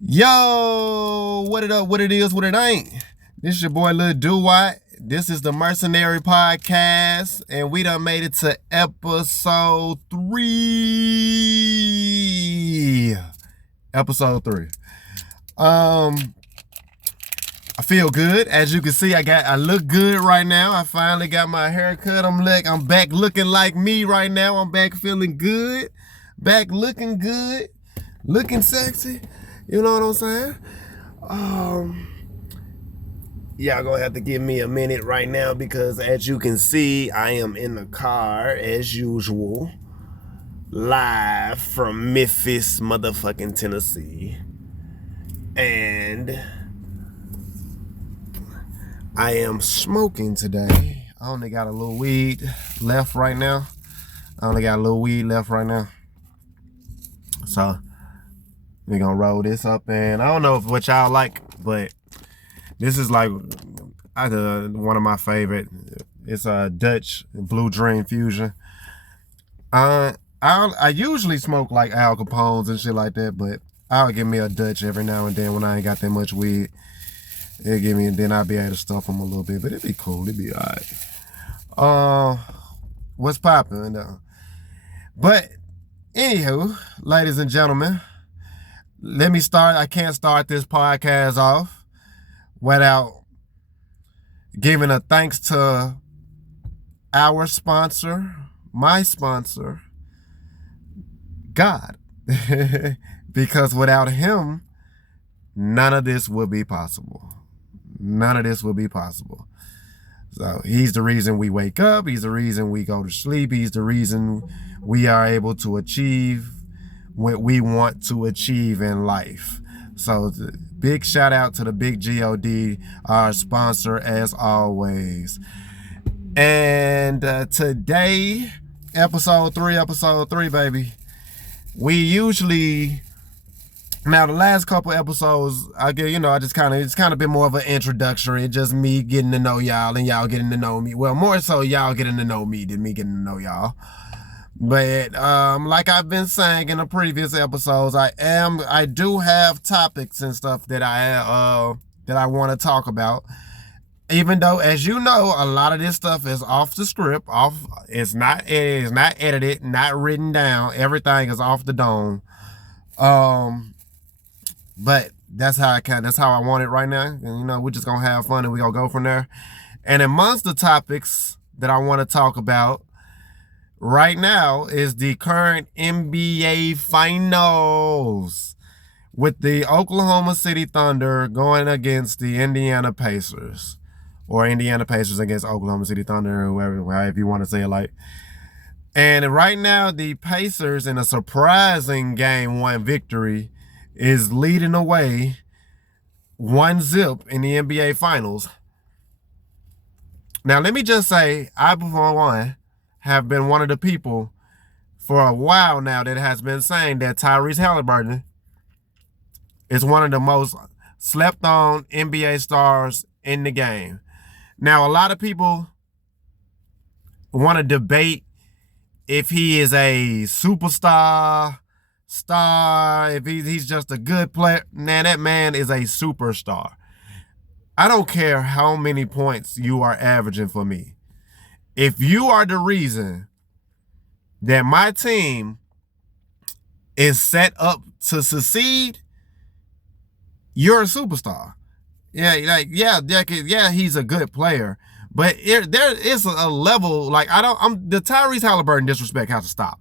Yo, what it up, what it is, what it ain't. This is your boy Lil Duwatt. This is the Mercenary podcast, and we done made it to episode 3. Episode 3. I feel good. As you can see, I look good right now. I finally got my hair cut. I'm back looking like me right now. I'm back feeling good. Back looking good. Looking sexy. You know what I'm saying? Y'all gonna have to give me a minute right now because as you can see, I am in the car as usual. Live from Memphis, motherfucking Tennessee. And I am smoking today. I only got a little weed left right now. So we're gonna roll this up, and I don't know what y'all like, but this is like one of my favorite. It's a Dutch Blue Dream Fusion. I usually smoke like Al Capone's and shit like that, but I'll give me a Dutch every now and then when I ain't got that much weed. It'll give me, and then I'll be able to stuff them a little bit, but it'd be cool. It'd be alright. What's poppin'? But anywho, ladies and gentlemen, let me start. I can't start this podcast off without giving a thanks to our sponsor, my sponsor, God. Because without him, none of this would be possible. So he's the reason we wake up. He's the reason we go to sleep. He's the reason we are able to achieve what we want to achieve in life. So big shout out to the big God, our sponsor as always. And today, episode 3, baby. We usually, now the last couple episodes, it's kind of been more of an introductory. It's just me getting to know y'all and y'all getting to know me. Well, more so y'all getting to know me than me getting to know y'all. But like I've been saying in the previous episodes, I do have topics and stuff that I want to talk about. Even though, as you know, a lot of this stuff is off the script, it's not edited, not written down. Everything is off the dome. But that's how I want it right now. And we're just gonna have fun and we're gonna go from there. And amongst the topics that I want to talk about right now is the current NBA Finals with the Oklahoma City Thunder going against the Indiana Pacers, or Indiana Pacers against Oklahoma City Thunder, or however you want to say it like. And right now, the Pacers, in a surprising Game 1 victory, is leading away 1-0 in the NBA Finals. Now, let me just say, I, for one, have been one of the people for a while now that has been saying that Tyrese Halliburton is one of the most slept on NBA stars in the game. Now, a lot of people want to debate if he is a superstar, if he's just a good player. Man, that man is a superstar. I don't care how many points you are averaging for me. If you are the reason that my team is set up to succeed, you're a superstar. Yeah, he's a good player, but there is a level, like the Tyrese Halliburton disrespect has to stop.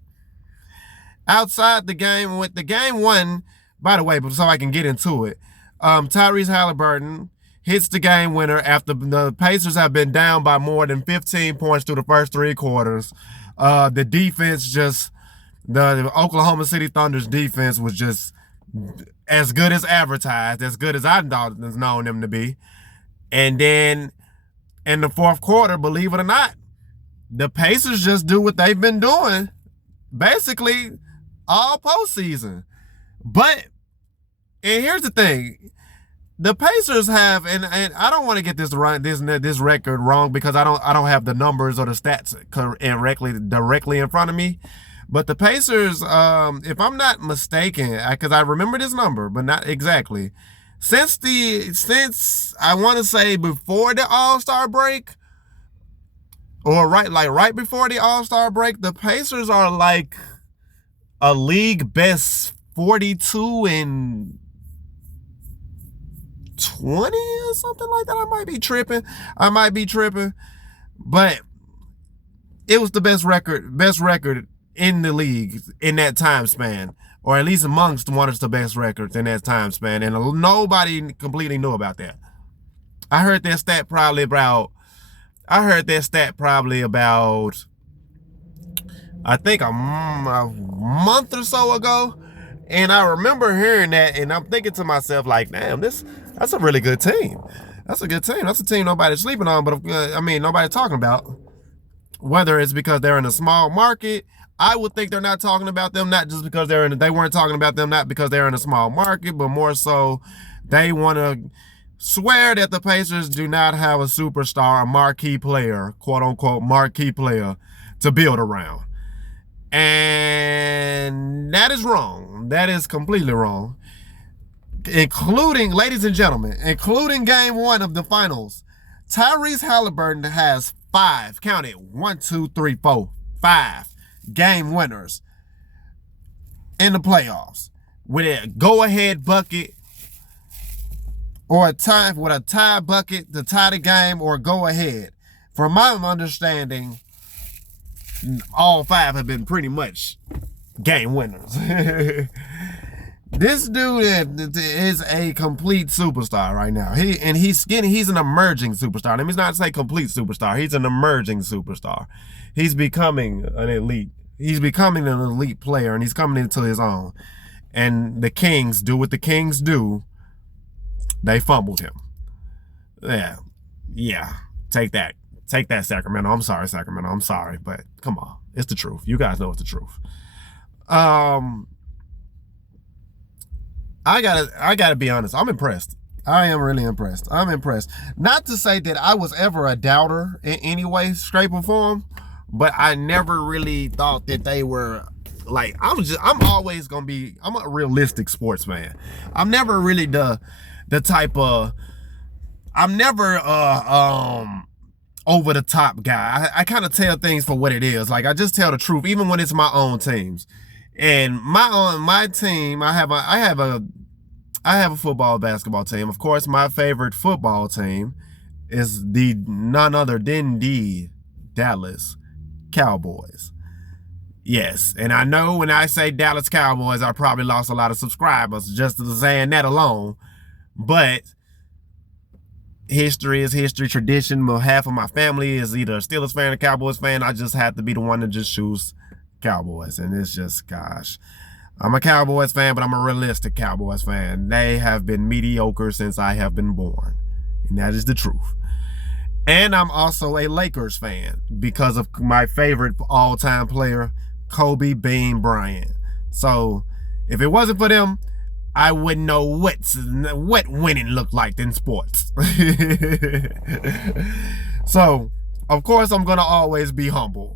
Outside the game, with the Game 1, by the way, but so I can get into it, Tyrese Halliburton hits the game winner after the Pacers have been down by more than 15 points through the first 3 quarters. The defense the Oklahoma City Thunder's defense was just as good as advertised, as good as I known them to be. And then in the fourth quarter, believe it or not, the Pacers just do what they've been doing basically all postseason. And here's the thing. The Pacers have, and I don't want to get this record wrong because I don't have the numbers or the stats directly in front of me. But the Pacers, if I'm not mistaken, because I remember this number, but not exactly, since I want to say before the All-Star break, or right before the All-Star break, the Pacers are like a league best 42 and 20 or something like that. I might be tripping. But it was the best record in the league in that time span, or at least amongst one of the best records in that time span, and nobody completely knew about that. I heard that stat probably about, I think a month or so ago, and I remember hearing that, and I'm thinking to myself like, damn, that's a really good team. That's a good team. That's a team nobody's sleeping on, but nobody's talking about. Whether it's because they're in a small market, I would think they're not talking about them, not just because they weren't talking about them, not because they're in a small market, but more so they want to swear that the Pacers do not have a superstar, a marquee player, quote unquote marquee player, to build around. And that is wrong. That is completely wrong. Including, ladies and gentlemen, including game 1 of the finals, Tyrese Halliburton has 5, count it, 1, 2, 3, 4, 5 game winners in the playoffs with a go-ahead bucket or a tie bucket to tie the game or go ahead. From my understanding, all 5 have been pretty much game winners. This dude is a complete superstar right now. He's an emerging superstar. Let me not say complete superstar. He's an emerging superstar. He's becoming an elite. He's becoming an elite player, and he's coming into his own. And the Kings do what the Kings do. They fumbled him. Yeah. Take that, Sacramento. I'm sorry, Sacramento. I'm sorry, but come on, it's the truth. You guys know it's the truth. I gotta be honest. I'm impressed. I am really impressed. I'm impressed. Not to say that I was ever a doubter in any way, shape, or form, but I never really thought that they were like. I'm a realistic sports fan. I'm never really the type of. I'm never over the top guy. I kind of tell things for what it is. Like, I just tell the truth, even when it's my own teams. And my team, I have a football basketball team. Of course, my favorite football team is none other than the Dallas Cowboys. Yes, and I know when I say Dallas Cowboys, I probably lost a lot of subscribers just saying that alone. But history is history, tradition. Half of my family is either a Steelers fan or Cowboys fan. I just have to be the one to just choose Cowboys, and it's just, gosh, I'm a Cowboys fan, but I'm a realistic Cowboys fan. They have been mediocre since I have been born, and that is the truth. And I'm also a Lakers fan because of my favorite all-time player, Kobe Bean Bryant. So if it wasn't for them, I wouldn't know what winning looked like in sports. So, of course, I'm going to always be humble.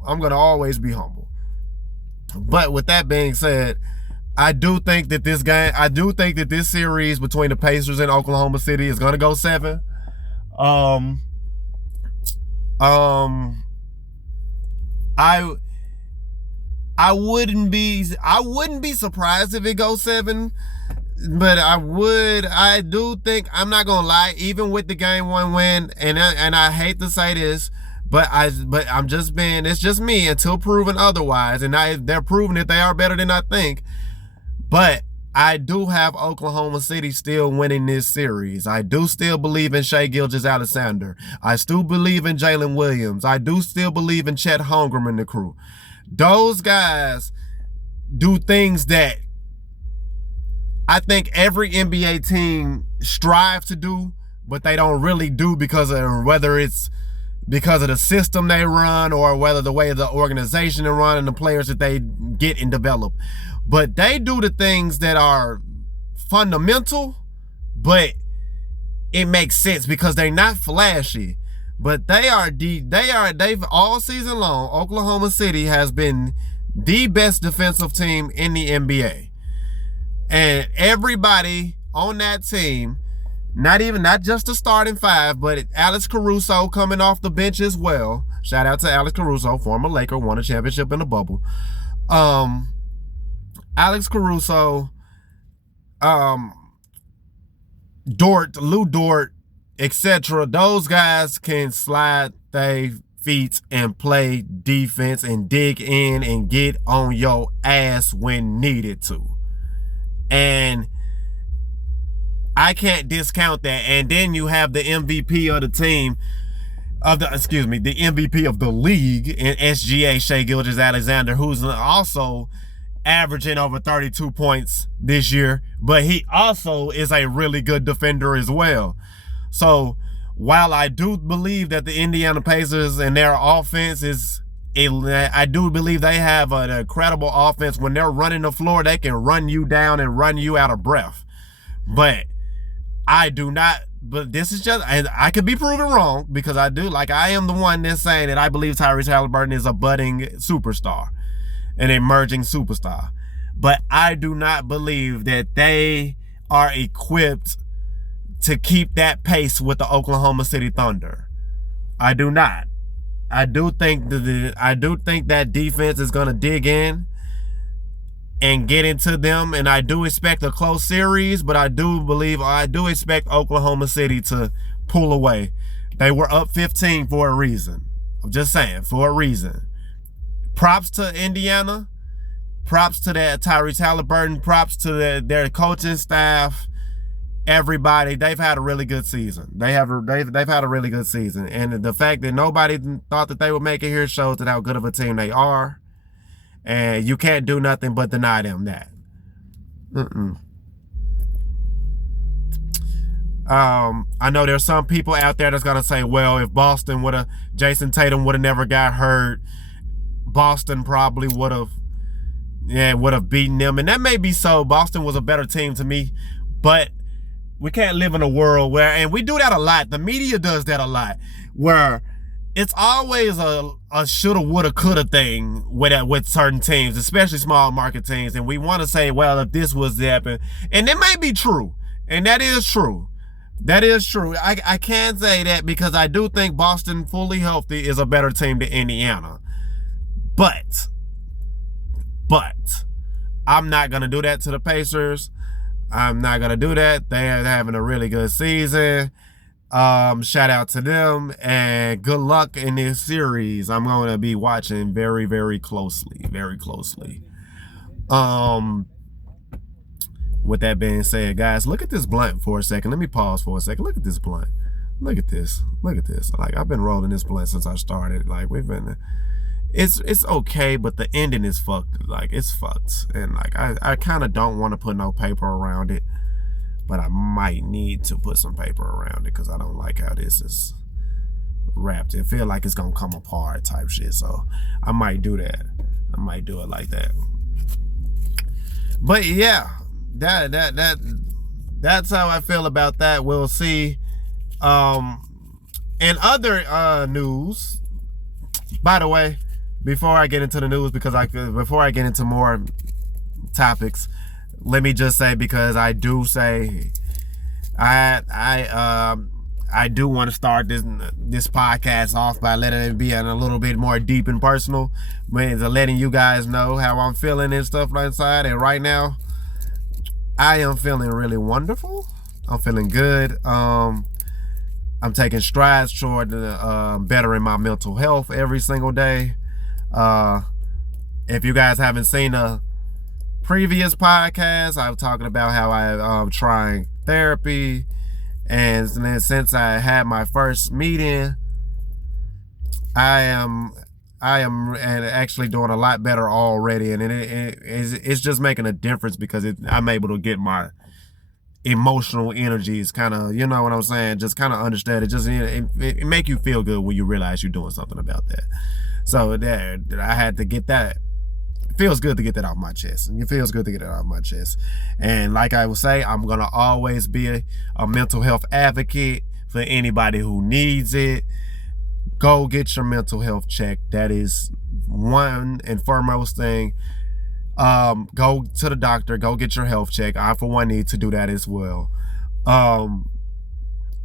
But with that being said, I do think that this series between the Pacers and Oklahoma City is going to go 7. I wouldn't be surprised if it goes 7, but I do think, I'm not gonna lie, even with the game 1 win, and I hate to say this, but it's just me until proven otherwise, and they're proving that they are better than I think. But I do have Oklahoma City still winning this series. I do still believe in Shai Gilgeous-Alexander. I still believe in Jalen Williams. I do still believe in Chet Holmgren and the crew. Those guys do things that I think every NBA team strives to do, but they don't really do because of whether it's because of the system they run or whether the way the organization they run and the players that they get and develop. But they do the things that are fundamental, but it makes sense because they're not flashy. But they've all season long, Oklahoma City has been the best defensive team in the NBA. And everybody on that team, not just the starting five, but Alex Caruso coming off the bench as well. Shout out to Alex Caruso, former Laker, won a championship in the bubble. Alex Caruso, Lil Duwatt, etc. Those guys can slide their feet and play defense and dig in and get on your ass when needed to. And I can't discount that. And then you have the MVP of the team, the MVP of the league in SGA, Shai Gilgeous-Alexander, who's also averaging over 32 points this year, but he also is a really good defender as well. So while I do believe that the Indiana Pacers and their offense I do believe they have an incredible offense. When they're running the floor, they can run you down and run you out of breath. But this is just, and I could be proven wrong, because I am the one that's saying that I believe Tyrese Haliburton is a budding superstar, an emerging superstar. But I do not believe that they are equipped to keep that pace with the Oklahoma City Thunder. I do not. I do think that defense is going to dig in and get into them, and I do expect a close series, but I do expect Oklahoma City to pull away. They were up 15 for a reason. I'm just saying, for a reason. Props to Indiana. Props to that Tyrese Haliburton. Props to their coaching staff. Everybody, they've had a really good season. They've had a really good season, and the fact that nobody thought that they would make it here shows that how good of a team they are. And you can't do nothing but deny them that. I know there's some people out there that's gonna say, well, if Jason Tatum would have never got hurt, Boston probably would have beaten them. And that may be so. Boston was a better team to me, but we can't live in a world where, and we do that a lot, the media does that a lot, where it's always a shoulda, woulda, coulda thing with certain teams, especially small market teams. And we want to say, well, if this was to happen, and it may be true, and that is true. That is true. I can say that because I do think Boston, fully healthy, is a better team than Indiana. But I'm not going to do that to the Pacers. I'm not going to do that. They're having a really good season. Shout out to them, and good luck in this series. I'm going to be watching very, very closely. Very closely. With that being said, guys, look at this blunt for a second. Let me pause for a second. Look at this blunt. Look at this. Look at this. Like, I've been rolling this blunt since I started. Like, it's okay, but the ending is fucked. Like, it's fucked. And like, I kind of don't want to put no paper around it, but I might need to put some paper around it because I don't like how this is wrapped. It feel like it's gonna come apart type shit. So I might do that. I might do it like that. But yeah, that's how I feel about that. We'll see. In other news, by the way, before I get into the news, before I get into more topics, let me just say, because I do say I do want to start this podcast off by letting it be a little bit more deep and personal, means letting you guys know how I'm feeling and stuff like that. And right now, I am feeling really wonderful. I'm feeling good. I'm taking strides toward bettering my mental health every single day. If you guys haven't seen a previous podcast, I was talking about how I'm trying therapy, and then since I had my first meeting, I am actually doing a lot better already, and it's just making a difference because I'm able to get my emotional energies kind of, you know what I'm saying, just kind of understand it. Just it make you feel good when you realize you're doing something about that. So there, I had to get that. It feels good to get that off my chest. It feels good to get it off my chest. And like I would say, I'm gonna always be a mental health advocate for anybody who needs it. go get your mental health checked. That is one and foremost thing. Go to the doctor, go get your health check. I, for one, need to do that as well.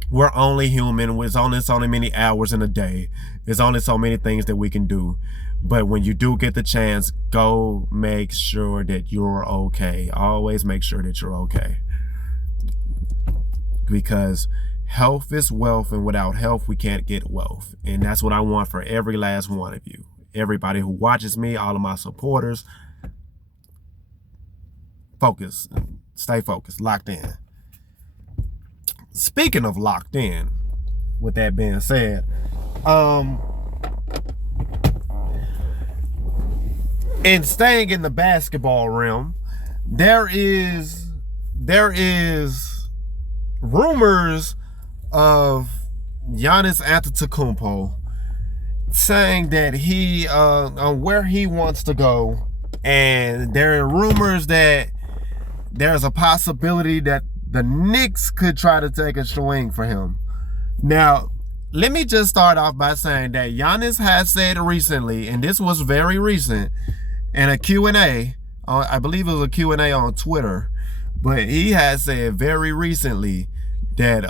We're only human. There's only so many hours in a day. There's only so many things that we can do. But when you do get the chance, go make sure that you're okay. Always make sure that you're okay. Because health is wealth, and without health, we can't get wealth. And that's what I want for every last one of you. Everybody who watches me, all of my supporters. Focus. Stay focused. Locked in. Speaking of locked in, with that being said, and staying in the basketball realm, there is rumors of Giannis Antetokounmpo saying that he on where he wants to go, and there are rumors that there's a possibility that the Knicks could try to take a swing for him. Now, let me just start off by saying that Giannis has said recently, and this was very recent, in a Q&A, I believe it was a Q&A on Twitter, but he has said very recently that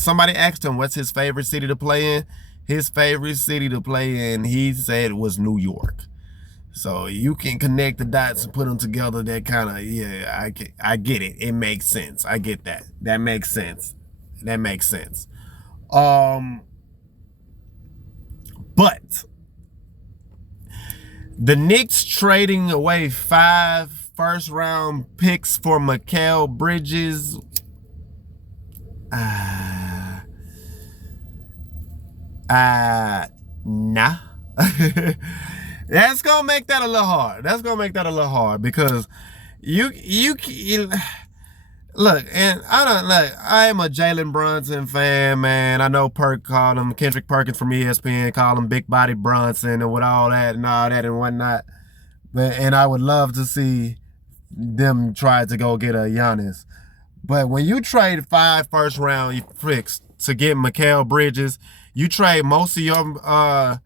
somebody asked him what's his favorite city to play in. His favorite city to play in, he said, was New York. So you can connect the dots and put them together. That kind of, yeah, I get it. It makes sense. I get that. That makes sense. That makes sense. But the Knicks trading away 5 first-round picks for Mikal Bridges. Nah. That's gonna make that a little hard. That's gonna make that a little hard because you look, and I am a Jalen Brunson fan, man. I know Perk called him, Kendrick Perkins from ESPN called him Big Body Brunson and with all that and whatnot. And I would love to see them try to go get a Giannis. But when you trade 5 first-round picks to get Mikal Bridges, you trade most of your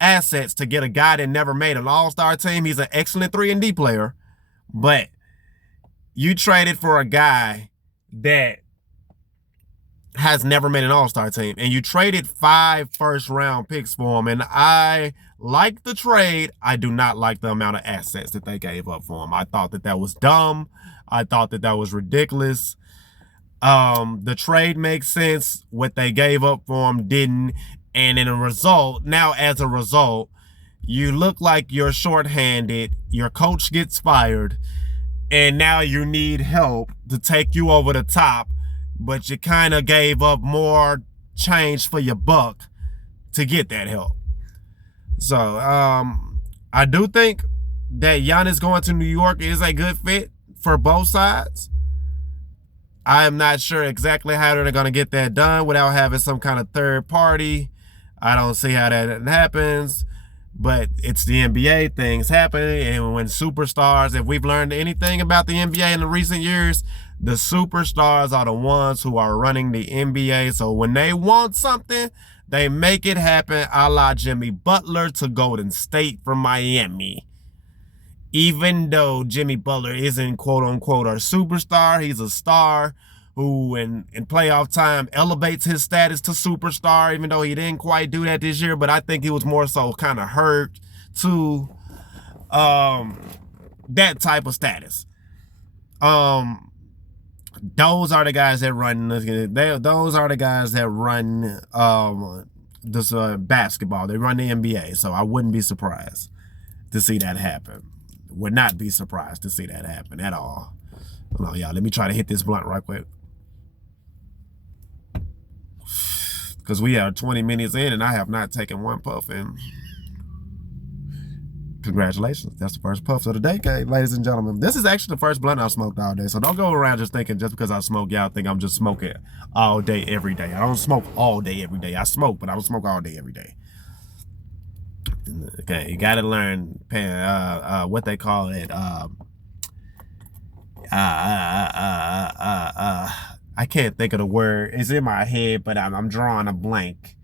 assets to get a guy that never made an all-star team. He's an excellent 3-and-D player, but you traded for a guy that has never made an all-star team, and you traded 5 first-round picks for him, and I like the trade. I do not like the amount of assets that they gave up for him. I thought that was dumb. I thought that was ridiculous. The trade makes sense. What they gave up for him didn't. And as a result, you look like you're shorthanded. Your coach gets fired. And now you need help to take you over the top. But you kind of gave up more change for your buck to get that help. So, I do think that Giannis going to New York is a good fit for both sides. I am not sure exactly how they're going to get that done without having some kind of third party. I don't see how that happens, but it's the NBA. Things happen, and when superstars, if we've learned anything about the NBA in the recent years, the superstars are the ones who are running the NBA. So when they want something, they make it happen, a la Jimmy Butler to Golden State from Miami. Even though Jimmy Butler isn't quote-unquote a superstar, he's a star who in playoff time elevates his status to superstar, even though he didn't quite do that this year. But I think he was more so kind of hurt to that type of status. Those are the guys that run. Those are the guys that run this basketball. They run the NBA. So I wouldn't be surprised to see that happen. Would not be surprised to see that happen at all. Hold on, y'all. Let me try to hit this blunt right quick. Because we are 20 minutes in and I have not taken one puff in. Congratulations. That's the first puff of the day, okay, ladies and gentlemen. This is actually the first blunt I've smoked all day. So don't go around just thinking just because I smoke, y'all think I'm just smoking all day, every day. I don't smoke all day, every day. I smoke, but I don't smoke all day, every day. Okay, you got to learn what they call it. I I can't think of the word. It's in my head, but I'm drawing a blank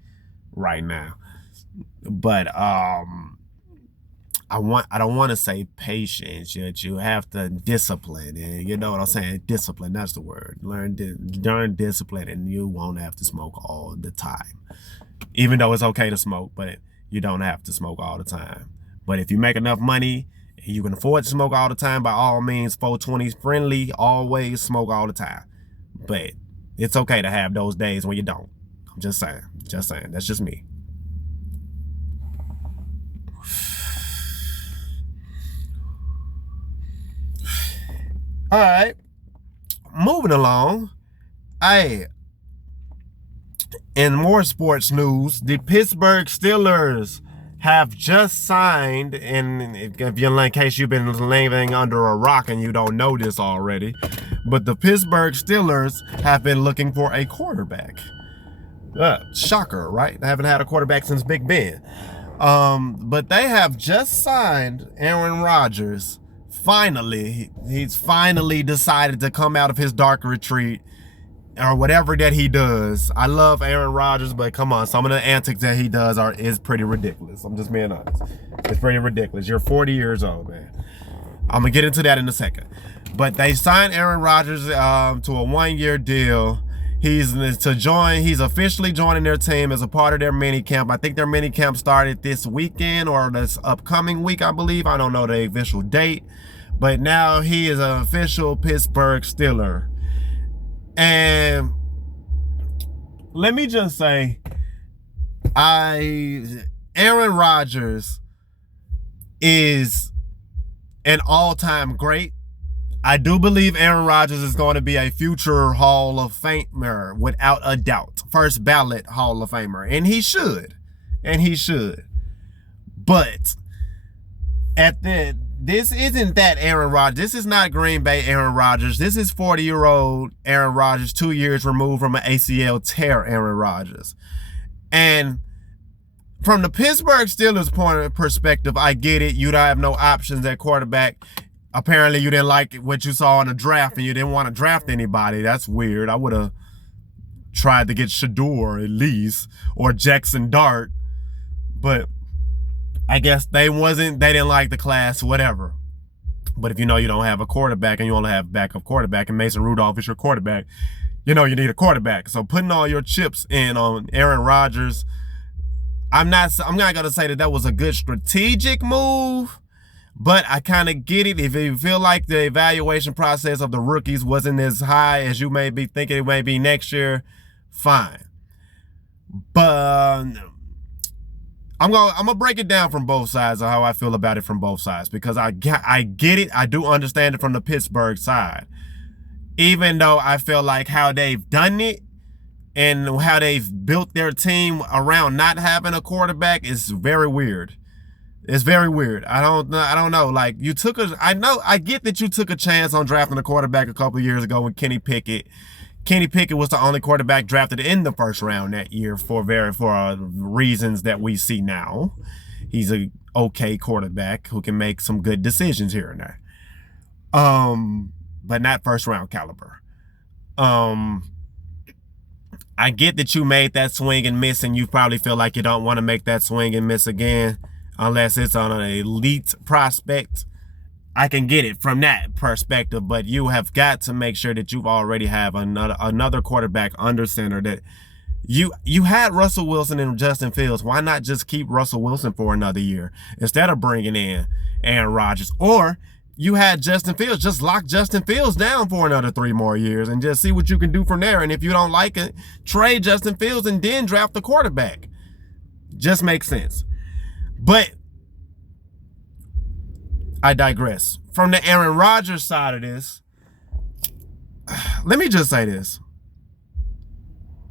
right now. But I don't want to say patience. You have to discipline, and you know what I'm saying. Discipline, that's the word. Learn discipline, and you won't have to smoke all the time. Even though it's okay to smoke, but you don't have to smoke all the time. But if you make enough money and you can afford to smoke all the time, by all means, 420 friendly, always smoke all the time. But it's okay to have those days when you don't. I'm just saying. Just saying. That's just me. All right. Moving along. In more sports news, the Pittsburgh Steelers have just signed, and if you're in case you've been living under a rock and you don't know this already, but the Pittsburgh Steelers have been looking for a quarterback. Shocker, right? They haven't had a quarterback since Big Ben. But they have just signed Aaron Rodgers. Finally, he's finally decided to come out of his dark retreat or whatever that he does. I love Aaron Rodgers, but come on, some of the antics that he does is pretty ridiculous. I'm just being honest. It's pretty ridiculous. You're 40 years old, man. I'm gonna get into that in a second. But they signed Aaron Rodgers to a 1-year deal. He's officially joining their team as a part of their mini camp. I think their mini camp started this weekend or this upcoming week, I believe. I don't know the official date. But now he is an official Pittsburgh Steeler. And let me just say, Aaron Rodgers is an all-time great. I do believe Aaron Rodgers is going to be a future Hall of Famer without a doubt. First ballot Hall of Famer. And he should. But this isn't that Aaron Rodgers. This is not Green Bay Aaron Rodgers. This is 40-year-old Aaron Rodgers, 2 years removed from an ACL tear Aaron Rodgers. And from the Pittsburgh Steelers point of perspective, I get it. You don't have no options at quarterback. Apparently you didn't like what you saw in the draft and you didn't want to draft anybody. That's weird. I would have tried to get Shador at least or Jackson Dart. But I guess they didn't like the class, whatever. But if you know you don't have a quarterback and you only have backup quarterback and Mason Rudolph is your quarterback, you know you need a quarterback. So putting all your chips in on Aaron Rodgers, I'm not going to say that was a good strategic move, but I kind of get it. If you feel like the evaluation process of the rookies wasn't as high as you may be thinking it may be next year, fine. But I'm gonna break it down from both sides of how I feel about it from both sides, because I get it. I do understand it from the Pittsburgh side, even though I feel like how they've done it and how they've built their team around not having a quarterback is very weird. It's very weird. I don't know. Like I get that you took a chance on drafting a quarterback a couple of years ago with Kenny Pickett. Kenny Pickett was the only quarterback drafted in the first round that year for reasons that we see now. He's a okay quarterback who can make some good decisions here and there. But not first round caliber. I get that you made that swing and miss, and you probably feel like you don't want to make that swing and miss again unless it's on an elite prospect. I can get it from that perspective, but you have got to make sure that you already have another quarterback under center. That you had Russell Wilson and Justin Fields. Why not just keep Russell Wilson for another year instead of bringing in Aaron Rodgers? Or you had Justin Fields, just lock Justin Fields down for another 3 more years and just see what you can do from there. And if you don't like it, trade Justin Fields and then draft the quarterback. Just makes sense. But I digress. From the Aaron Rodgers side of this, let me just say this.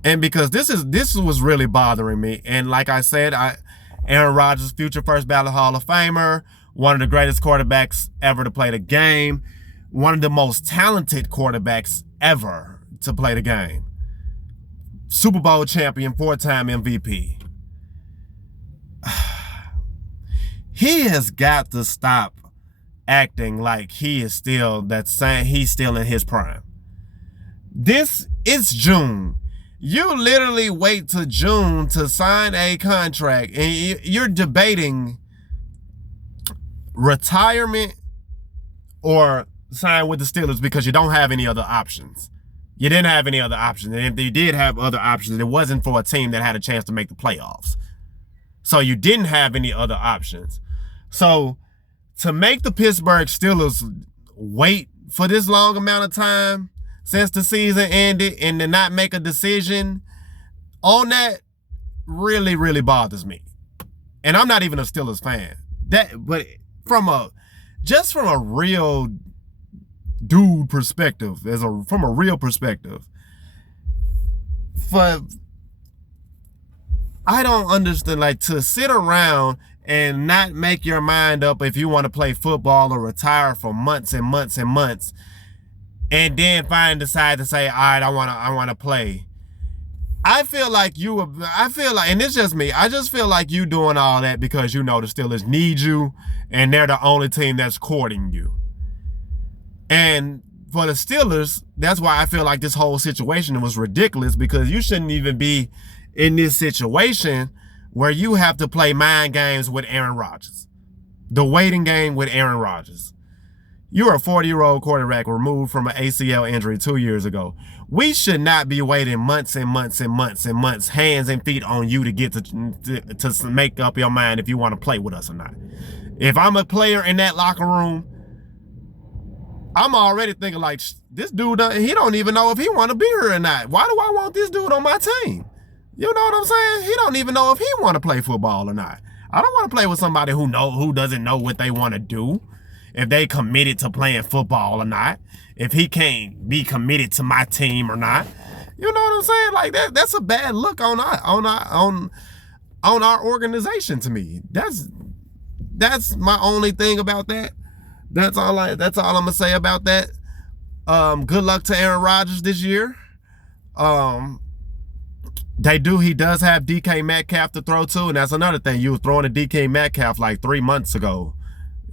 And because this was really bothering me. And like I said, Aaron Rodgers, future first ballot Hall of Famer, one of the greatest quarterbacks ever to play the game, one of the most talented quarterbacks ever to play the game. Super Bowl champion, 4-time MVP. He has got to stop acting like he's still in his prime. It's June. You literally wait to June to sign a contract, and you're debating retirement or sign with the Steelers because you don't have any other options. You didn't have any other options. And if you did have other options, it wasn't for a team that had a chance to make the playoffs. So you didn't have any other options. So to make the Pittsburgh Steelers wait for this long amount of time since the season ended and to not make a decision on that really, really bothers me. And I'm not even a Steelers fan. But from a real dude perspective, from a real perspective, I don't understand, like, to sit around and not make your mind up if you want to play football or retire for months and months and months, and then decide to say, all right, I want to play. I feel like, and it's just me, I just feel like you doing all that because you know the Steelers need you and they're the only team that's courting you. And for the Steelers, that's why I feel like this whole situation was ridiculous, because you shouldn't even be in this situation where you have to play mind games with Aaron Rodgers. The waiting game with Aaron Rodgers. You're a 40-year-old quarterback removed from an ACL injury 2 years ago. We should not be waiting months and months and months and months, hands and feet on you to get to make up your mind if you want to play with us or not. If I'm a player in that locker room, I'm already thinking like, this dude, he don't even know if he want to be here or not. Why do I want this dude on my team? You know what I'm saying? He don't even know if he want to play football or not. I don't want to play with somebody who doesn't know what they want to do, if they committed to playing football or not, if he can't be committed to my team or not. You know what I'm saying? Like that's a bad look on our organization to me. That's my only thing about that. That's all I'm gonna say about that. Good luck to Aaron Rodgers this year. He does have DK Metcalf to throw to, and that's another thing. You were throwing a DK Metcalf like 3 months ago,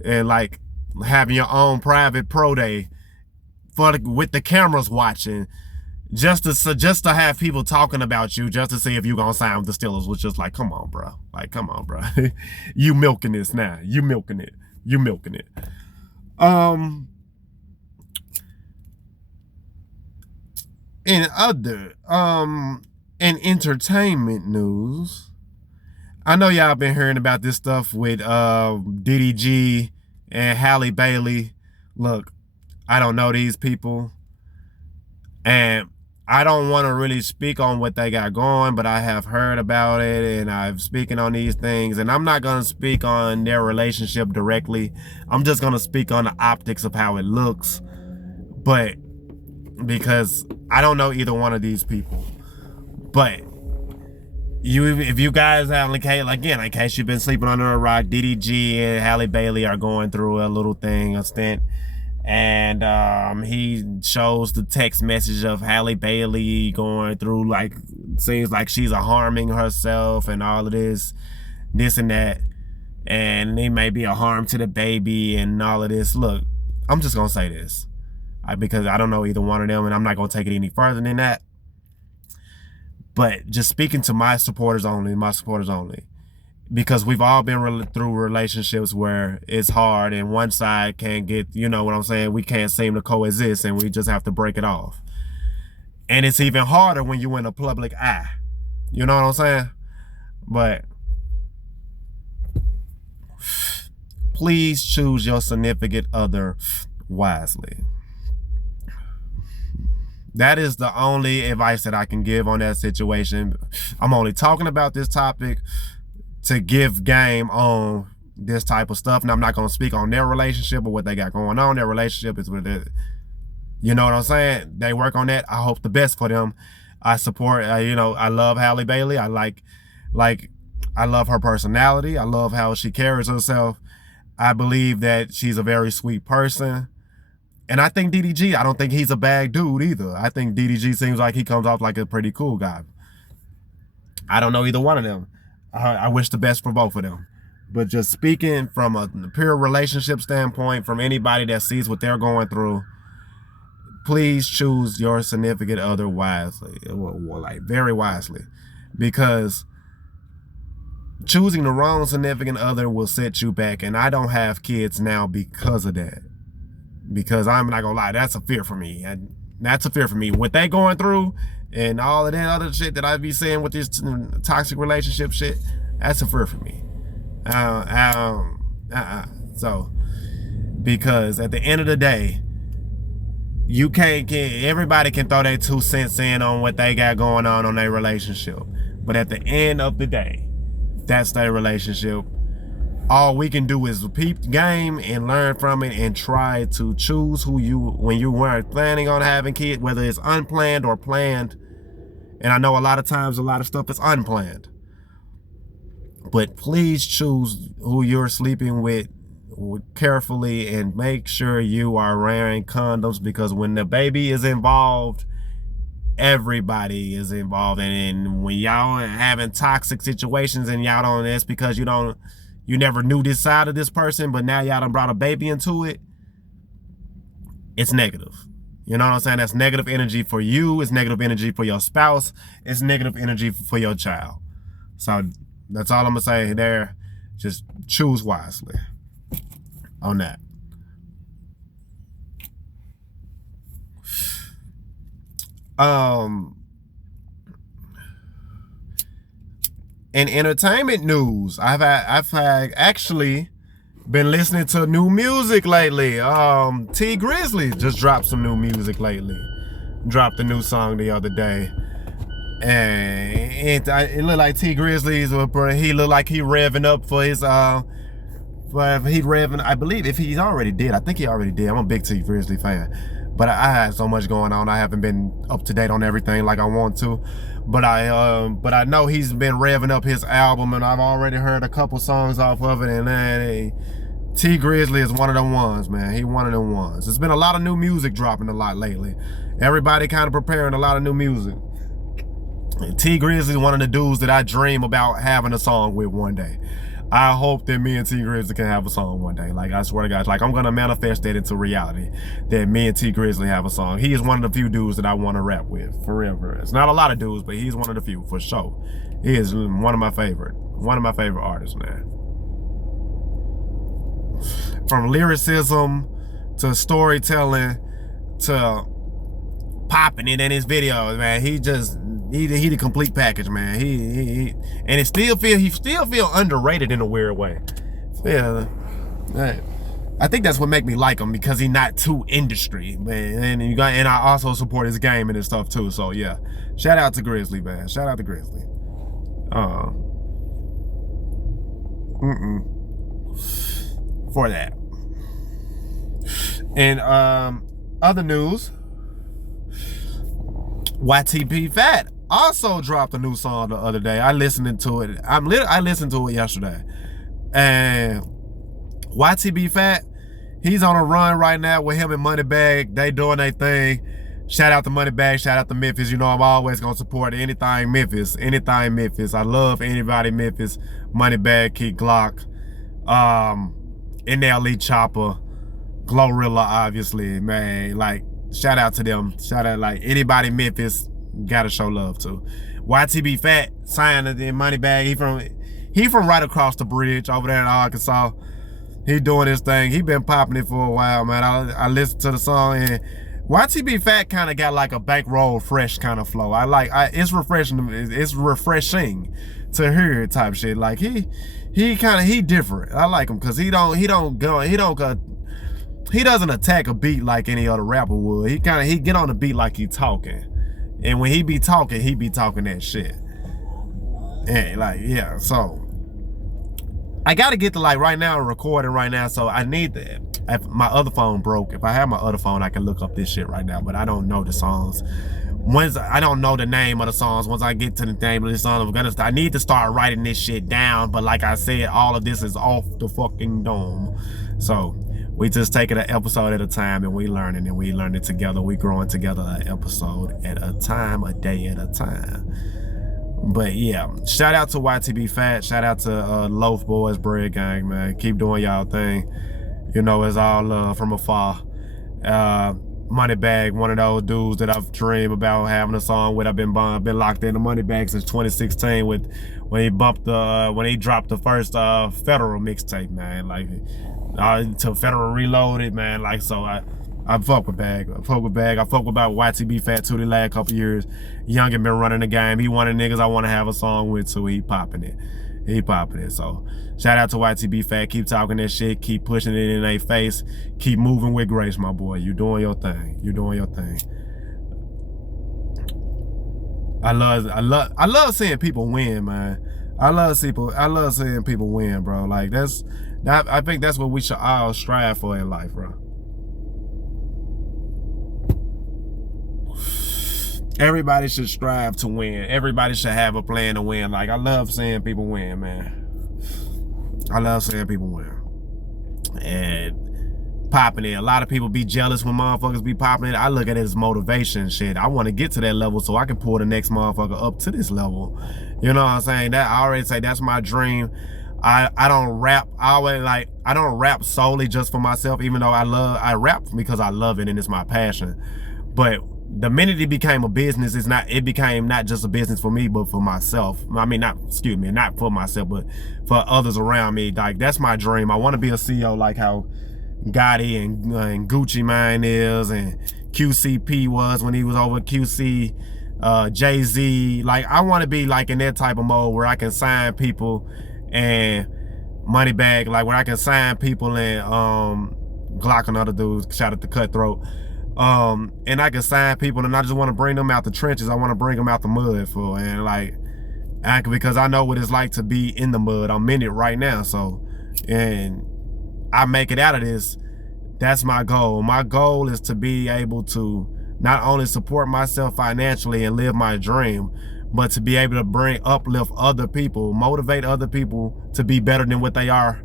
and like having your own private pro day with the cameras watching, just to have people talking about you, just to see if you're gonna sign with the Steelers, was just like, come on, bro. Like, come on, bro. You milking this now. You milking it. In entertainment news, I know y'all been hearing about this stuff with DDG and Halle Bailey. Look, I don't know these people, and I don't want to really speak on what they got going, but I have heard about it, and I'm speaking on these things, and I'm not going to speak on their relationship directly. I'm just going to speak on the optics of how it looks, but because I don't know either one of these people. But if you guys have, in case you've been sleeping under a rock, DDG and Halle Bailey are going through a stint. And he shows the text message of Halle Bailey going through, like, seems like she's harming herself and all of this and that. And it may be a harm to the baby and all of this. Look, I'm just going to say this. Because I don't know either one of them, and I'm not going to take it any further than that. But just speaking to my supporters only, because we've all been through relationships where it's hard and one side can't get, you know what I'm saying, we can't seem to coexist and we just have to break it off. And it's even harder when you're in a public eye. You know what I'm saying? But please choose your significant other wisely. That is the only advice that I can give on that situation. I'm only talking about this topic to give game on this type of stuff, and I'm not going to speak on their relationship or what they got going on. Their relationship is with it. You know what I'm saying? They work on that. I hope the best for them. I support, I love Halle Bailey. I love her personality. I love how she carries herself. I believe that she's a very sweet person. And I think DDG, I don't think he's a bad dude either. I think DDG seems like he comes off like a pretty cool guy. I don't know either one of them. I wish the best for both of them. But just speaking from a pure relationship standpoint, from anybody that sees what they're going through, please choose your significant other wisely, like very wisely, because choosing the wrong significant other will set you back. And I don't have kids now because of that. Because I'm not gonna lie, that's a fear for me. That's a fear for me. What they going through and all of that other shit that I be saying with this toxic relationship shit, that's a fear for me. So, because at the end of the day, you can't get, everybody can throw their 2 cents in on what they got going on their relationship. But at the end of the day, that's their relationship. All we can do is peep the game and learn from it and try to choose who you, when you weren't planning on having kids, whether it's unplanned or planned. And I know a lot of times a lot of stuff is unplanned. But please choose who you're sleeping with carefully and make sure you are wearing condoms, because when the baby is involved, everybody is involved. And when y'all are having toxic situations and y'all don't, that's because you never knew this side of this person, but now y'all done brought a baby into it, it's negative. You know what I'm saying? That's negative energy for you. It's negative energy for your spouse. It's negative energy for your child. So that's all I'm gonna say there. Just choose wisely on that. In entertainment news, I've actually been listening to new music lately. T Grizzly just dropped some new music lately. Dropped a new song the other day. And it looked like T Grizzly's, he looked like he revving up for his, I believe if he's already did, I think he already did. I'm a big T Grizzly fan. But I had so much going on. I haven't been up to date on everything like I want to. But I know he's been revving up his album, and I've already heard a couple songs off of it. And T Grizzly is one of them ones, man. He one of them ones. There's been a lot of new music dropping a lot lately. Everybody kind of preparing a lot of new music. And T Grizzly is one of the dudes that I dream about having a song with one day. I hope that me and T Grizzly can have a song one day. Like, I swear to God, like, I'm gonna manifest that into reality, that me and T Grizzly have a song. He is one of the few dudes that I want to rap with forever. It's not a lot of dudes, but he's one of the few for sure. He is one of my favorite artists, man. From lyricism to storytelling to popping it in his videos, man. He the complete package, man. He and he still feel underrated in a weird way. Yeah, I think that's what make me like him, because he not too industry, man. And I also support his game and his stuff too. So yeah, shout out to Grizzly, man. Shout out to Grizzly. For that. And other news, YTB Fat also dropped a new song the other day. I listened to it. I listened to it yesterday. And YTB Fat, he's on a run right now with him and Moneybagg. They doing their thing. Shout out to Moneybagg. Shout out to Memphis. You know I'm always gonna support anything Memphis. Anything Memphis. I love anybody Memphis. Moneybagg, Key Glock, NLE Chopper, Glorilla, obviously, man. Like, shout out to them. Shout out, like, anybody Memphis, gotta show love to. YTB Fat signed the Moneybagg. He from right across the bridge over there in Arkansas. He doing his thing. He been popping it for a while, man. I listened to the song, and YTB Fat kind of got like a bankroll fresh kind of flow. It's refreshing. It's refreshing to hear type shit. Like, he different. I like him because he doesn't attack a beat like any other rapper would. He get on the beat like he talking. And when he be talking that shit. And like, yeah, so I gotta get to, like, right now, recording right now, so I need that. If my other phone broke, if I have my other phone, I can look up this shit right now, but I don't know the songs. I don't know the name of the songs. Once I get to the name of the song, I need to start writing this shit down, but like I said, all of this is off the fucking dome. So we just take it an episode at a time, and we learning, and we learning together. We growing together, an episode at a time, a day at a time. But yeah, shout out to YTB Fat. Shout out to Loaf Boys Bread Gang, man. Keep doing y'all thing. You know, it's all from afar. Moneybagg, one of those dudes that I've dreamed about having a song with. I've been locked into Moneybagg since 2016 with when he dropped the first Federal mixtape, man. Like to Federal Reloaded, man. Like so I fuck with Bag. I fuck with about YTB Fat Too the last couple years. Youngin been running the game. He one of the niggas I want to have a song with, so he popping it. So shout out to YTB Fat. Keep talking that shit. Keep pushing it in their face. Keep moving with grace, my boy. You doing your thing. I love seeing people win, man. I love seeing people win, bro. Like I think that's what we should all strive for in life, bro. Everybody should strive to win. Everybody should have a plan to win. Like, I love seeing people win, man. I love seeing people win. And popping it. A lot of people be jealous when motherfuckers be popping it. I look at it as motivation shit. I want to get to that level so I can pull the next motherfucker up to this level. You know what I'm saying? That I already say that's my dream. I don't rap. I don't rap solely just for myself, even though I rap because I love it and it's my passion. But the minute it became a business, it became not just a business for me, but for myself. I mean, not for myself, but for others around me. Like, that's my dream. I want to be a CEO like how Gotti and Gucci Mane is, and QCP was when he was over QC, Jay-Z. Like, I want to be like in that type of mode where I can sign people and Moneybagg, like where I can sign people and Glock and other dudes, shout out to Cutthroat. And I can sign people and I just want to bring them out the trenches. I want to bring them out the mud because I know what it's like to be in the mud. I'm in it right now. So, and I make it out of this. That's my goal. My goal is to be able to not only support myself financially and live my dream, but to be able to uplift other people, motivate other people to be better than what they are,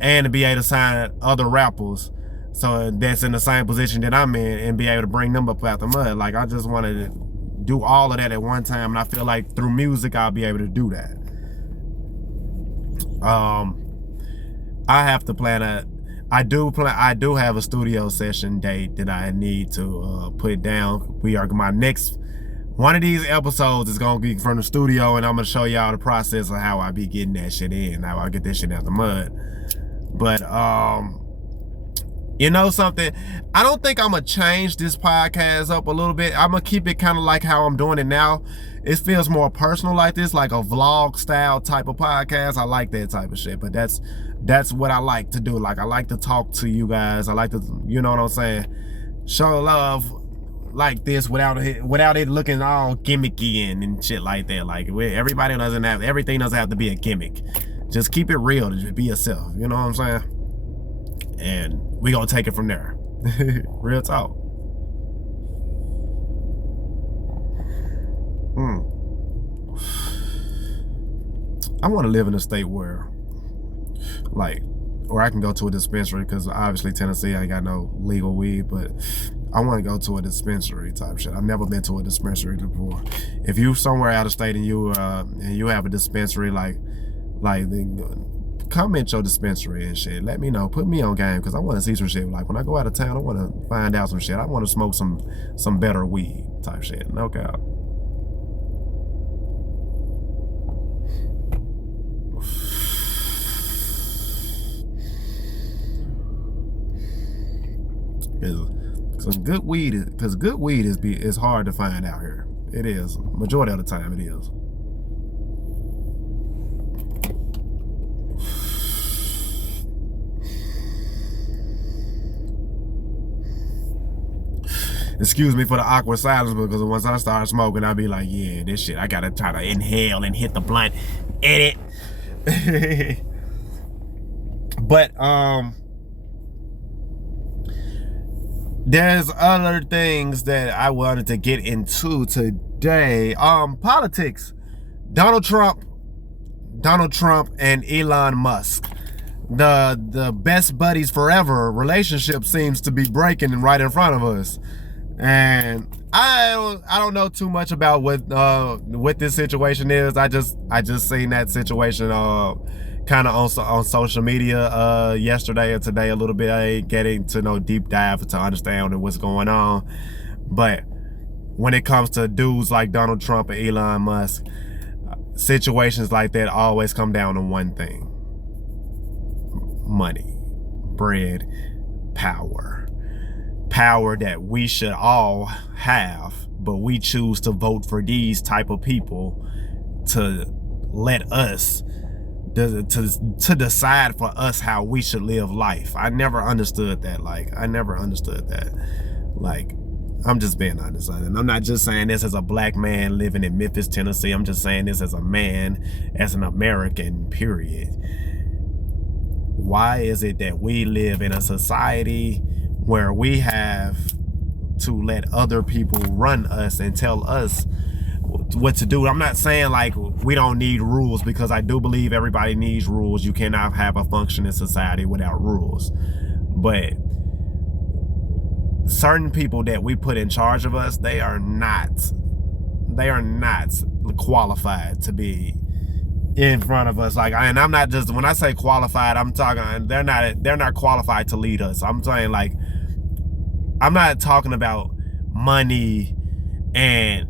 and to be able to sign other rappers so that's in the same position that I'm in and be able to bring them up out the mud. Like, I just want to do all of that at one time, and I feel like through music I'll be able to do that. I have to plan I do have a studio session date that I need to put down. One of these episodes is gonna be from the studio, and I'm gonna show y'all the process of how I be getting that shit in, how I get that shit out the mud. But you know something? I don't think I'm gonna change this podcast up a little bit. I'm gonna keep it kind of like how I'm doing it now. It feels more personal like this, like a vlog style type of podcast. I like that type of shit, but that's what I like to do. Like, I like to talk to you guys. I like to, you know what I'm saying, show love like this without it looking all gimmicky and shit like that. Like, everything doesn't have to be a gimmick. Just keep it real. Just be yourself. You know what I'm saying? And we gonna take it from there. Real talk. I want to live in a state where I can go to a dispensary, because obviously Tennessee ain't got no legal weed, but I want to go to a dispensary type shit. I've never been to a dispensary before. If you somewhere out of state and you have a dispensary, comment your dispensary and shit. Let me know. Put me on game, because I want to see some shit. Like, when I go out of town, I want to find out some shit. I want to smoke some better weed type shit. No doubt. Good weed is hard to find out here. It is. Majority of the time, it is. Excuse me for the awkward silence, because once I start smoking, I'll be like, yeah, this shit, I gotta try to inhale and hit the blunt in it. But there's other things that I wanted to get into today. Politics. Donald Trump and Elon Musk. The best buddies forever relationship seems to be breaking right in front of us. And I don't know too much about what this situation is. I just seen that situation kind of on social media yesterday or today a little bit. I ain't getting to no deep dive to understand what's going on. But when it comes to dudes like Donald Trump and Elon Musk, situations like that always come down to one thing: money, bread, power. Power that we should all have, but we choose to vote for these type of people to let us to decide for us how we should live life. I never understood that. Like, I'm just being honest, and I'm not just saying this as a black man living in Memphis, Tennessee. I'm just saying this as a man, as an American, period. Why is it that we live in a society where we have to let other people run us and tell us what to do? I'm not saying like we don't need rules, because I do believe everybody needs rules. You cannot have a functioning society without rules. But certain people that we put in charge of us, they are not qualified to be in front of us. Like, and I'm not just, when I say qualified, I'm talking, they're not qualified to lead us. I'm saying, like, I'm not talking about money and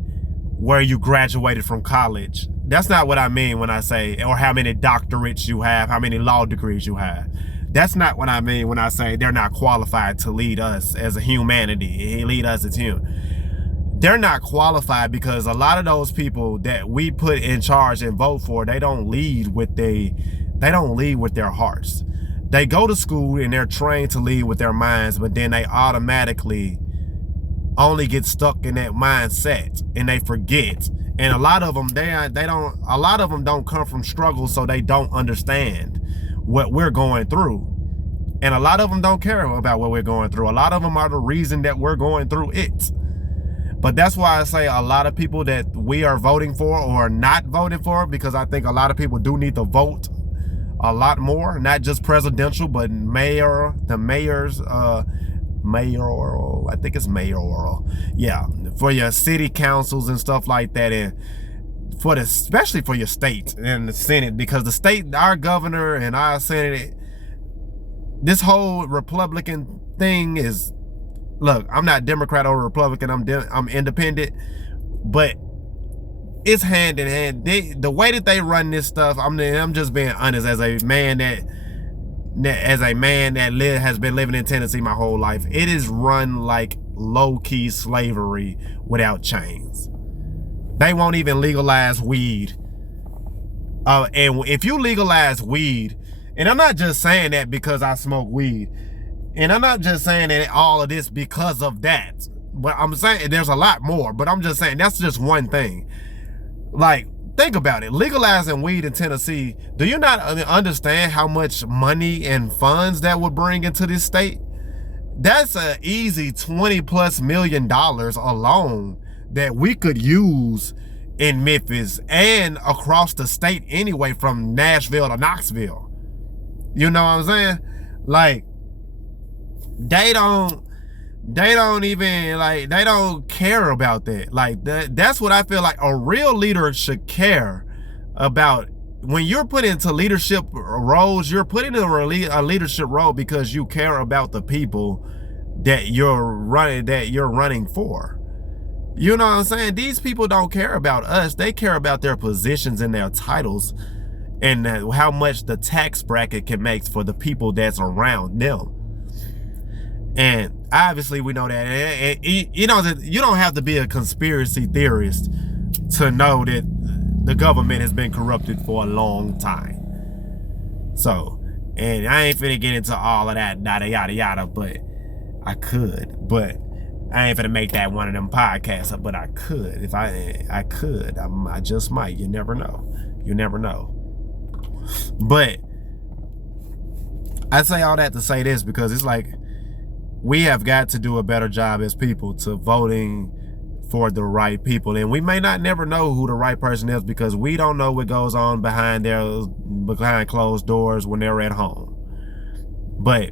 where you graduated from college. That's not what I mean when I say, or how many doctorates you have, how many law degrees you have. That's not what I mean when I say they're not qualified to lead us as a humanity, lead us as human. They're not qualified because a lot of those people that we put in charge and vote for, they don't lead with their hearts. They go to school and they're trained to lead with their minds, but then they automatically only get stuck in that mindset and they forget. And a lot of them, a lot of them don't come from struggle, so they don't understand what we're going through. And a lot of them don't care about what we're going through. A lot of them are the reason that we're going through it. But that's why I say a lot of people that we are voting for or not voting for, because I think a lot of people do need to vote a lot more, not just presidential, but mayoral, I think it's mayoral. Yeah, for your city councils and stuff like that, and especially for your state and the Senate, because the state, our governor and our Senate, this whole Republican thing is, look, I'm not Democrat or Republican, I'm independent, but it's hand in hand. The way that they run this stuff, I'm just being honest, as a man that has been living in Tennessee my whole life, it is run like low-key slavery without chains. They won't even legalize weed. And if you legalize weed, and I'm not just saying that because I smoke weed, and I'm not just saying that all of this because of that, but I'm saying there's a lot more, but I'm just saying that's just one thing. Like, think about it. Legalizing weed in Tennessee, do you not understand how much money and funds that would bring into this state? That's an easy $20+ million alone that we could use in Memphis and across the state anyway, from Nashville to Knoxville. You know what I'm saying? Like, they don't even, like, they don't care about that. Like, that's what I feel like a real leader should care about. When you're put into leadership roles, you're put into a leadership role because you care about the people that you're running for. You know what I'm saying? These people don't care about us. They care about their positions and their titles, and how much the tax bracket can make for the people that's around them. And obviously we know that, and you know that you don't have to be a conspiracy theorist to know that the government has been corrupted for a long time. So, and I ain't finna get into all of that yada yada, but I could. But I ain't finna make that one of them podcasts, but I could. If I could, I just might. You never know. You never know. But I say all that to say this, because it's like, we have got to do a better job as people to voting for the right people. And we may not never know who the right person is, because we don't know what goes on behind closed doors when they're at home. But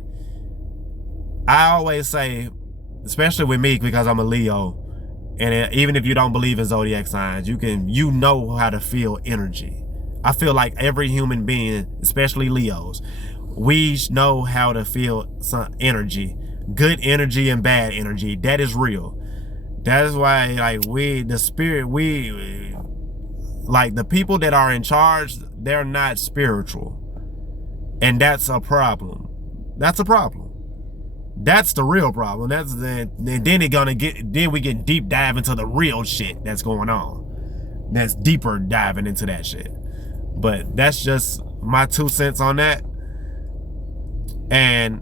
I always say, especially with me, because I'm a Leo, and even if you don't believe in zodiac signs, you know how to feel energy. I feel like every human being, especially Leos, we know how to feel some energy, good energy and bad energy. That is real. That is why, like, like the people that are in charge, they're not spiritual. And that's a problem. That's a problem. That's the real problem. Then we get deep dive into the real shit that's going on. That's deeper diving into that shit. But that's just my 2 cents on that. And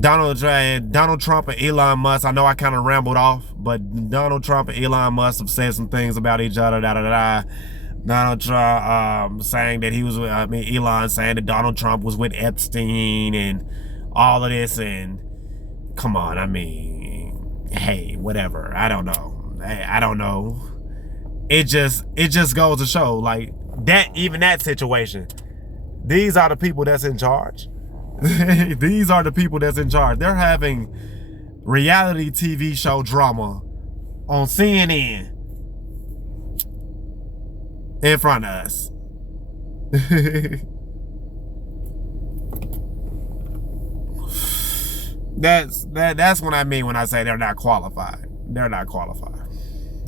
Donald Trump and Elon Musk, I know I kind of rambled off, but Donald Trump and Elon Musk have said some things about each other, Donald Trump saying that Elon saying that Donald Trump was with Epstein and all of this, and come on, I mean, hey, whatever. I don't know. It just goes to show, like, even that situation, these are the people that's in charge. These are the people that's in charge. They're having reality TV show drama on CNN in front of us. That's what I mean when I say they're not qualified. They're not qualified.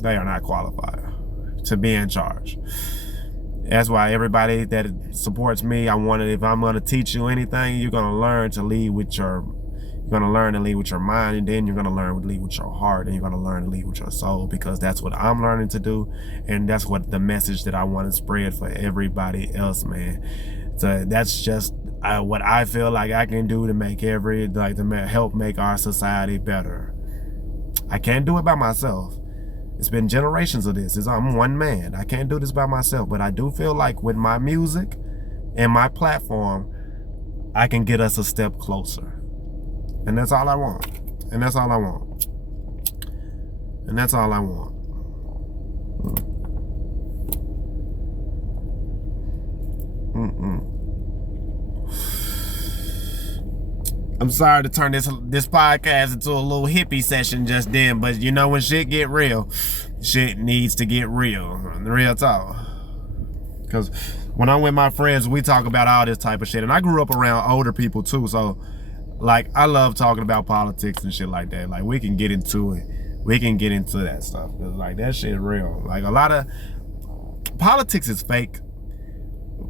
They are not qualified to be in charge. That's why everybody that supports me, if I'm gonna teach you anything, you're gonna learn to lead with your mind, and then you're gonna learn to lead with your heart, and you're gonna learn to lead with your soul, because that's what I'm learning to do, and that's what the message that I want to spread for everybody else, man. So that's just what I feel like I can do to help make our society better. I can't do it by myself. It's been generations of this. I'm one man. I can't do this by myself, but I do feel like with my music and my platform, I can get us a step closer. And that's all I want. And that's all I want. And that's all I want. I'm sorry to turn this podcast into a little hippie session just then, but you know when shit get real, shit needs to get real. Real talk. Because when I'm with my friends, we talk about all this type of shit. And I grew up around older people too, so like I love talking about politics and shit like that. Like we can get into it. We can get into that stuff. Like that shit real. Like a lot of politics is fake.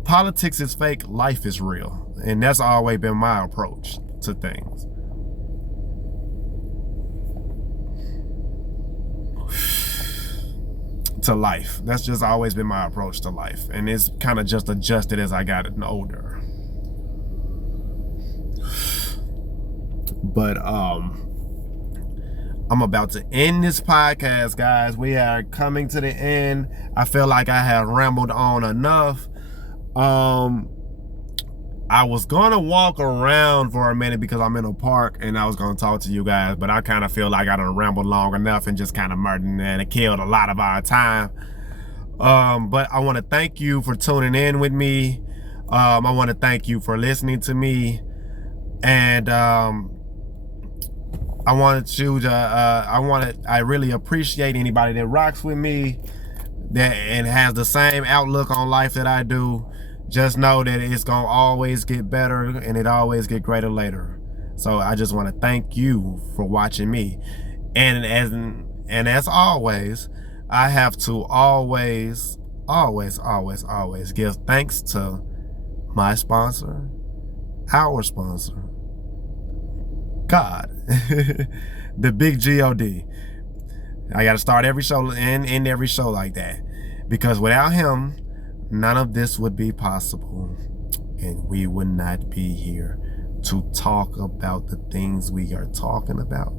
Politics is fake. Life is real. And that's always been my approach to things. To life. That's just always been my approach to life. And it's kind of just adjusted as I got older. But I'm about to end this podcast, guys. We are coming to the end. I feel like I have rambled on enough. I was gonna walk around for a minute because I'm in a park and I was gonna talk to you guys, but I kind of feel like I done rambled long enough and just kind of murdered and killed a lot of our time. But I want to thank you for tuning in with me. I want to thank you for listening to me, and I really appreciate anybody that rocks with me and has the same outlook on life that I do. Just know that it's gonna always get better and it always get greater later. So I just want to thank you for watching me. And as always, I have to always give thanks to my sponsor, our sponsor, God, the big God. I got to start every show and end every show like that, because without him, none of this would be possible, and we would not be here to talk about the things we are talking about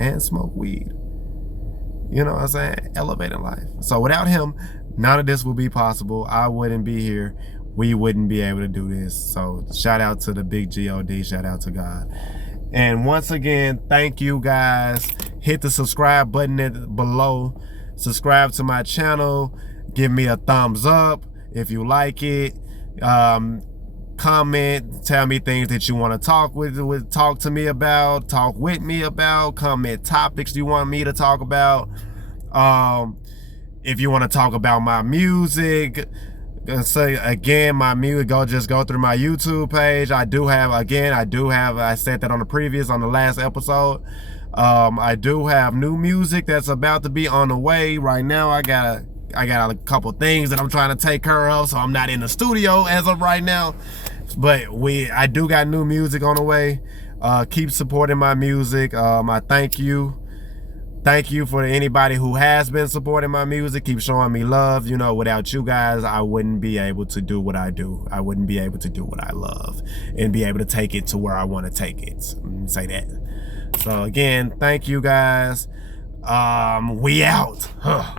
and smoke weed. You know what I'm saying? Elevating life. So without him, none of this would be possible. I wouldn't be here. We wouldn't be able to do this. So shout out to the big God. Shout out to God. And once again, thank you guys. Hit the subscribe button below. Subscribe to my channel. Give me a thumbs up if you like it. Comment, tell me things that you want to talk to me about, talk with me about, comment topics you want me to talk about. If you want to talk about my music, say again, my music, just go through my YouTube page. I said that on the last episode. I do have new music that's about to be on the way. Right now, I got a couple things that I'm trying to take care of, so I'm not in the studio as of right now. But I do got new music on the way. Keep supporting my music. I thank you. Thank you for anybody who has been supporting my music. Keep showing me love. You know, without you guys, I wouldn't be able to do what I do. I wouldn't be able to do what I love and be able to take it to where I want to take it. Say that. So again, thank you guys. We out. Huh.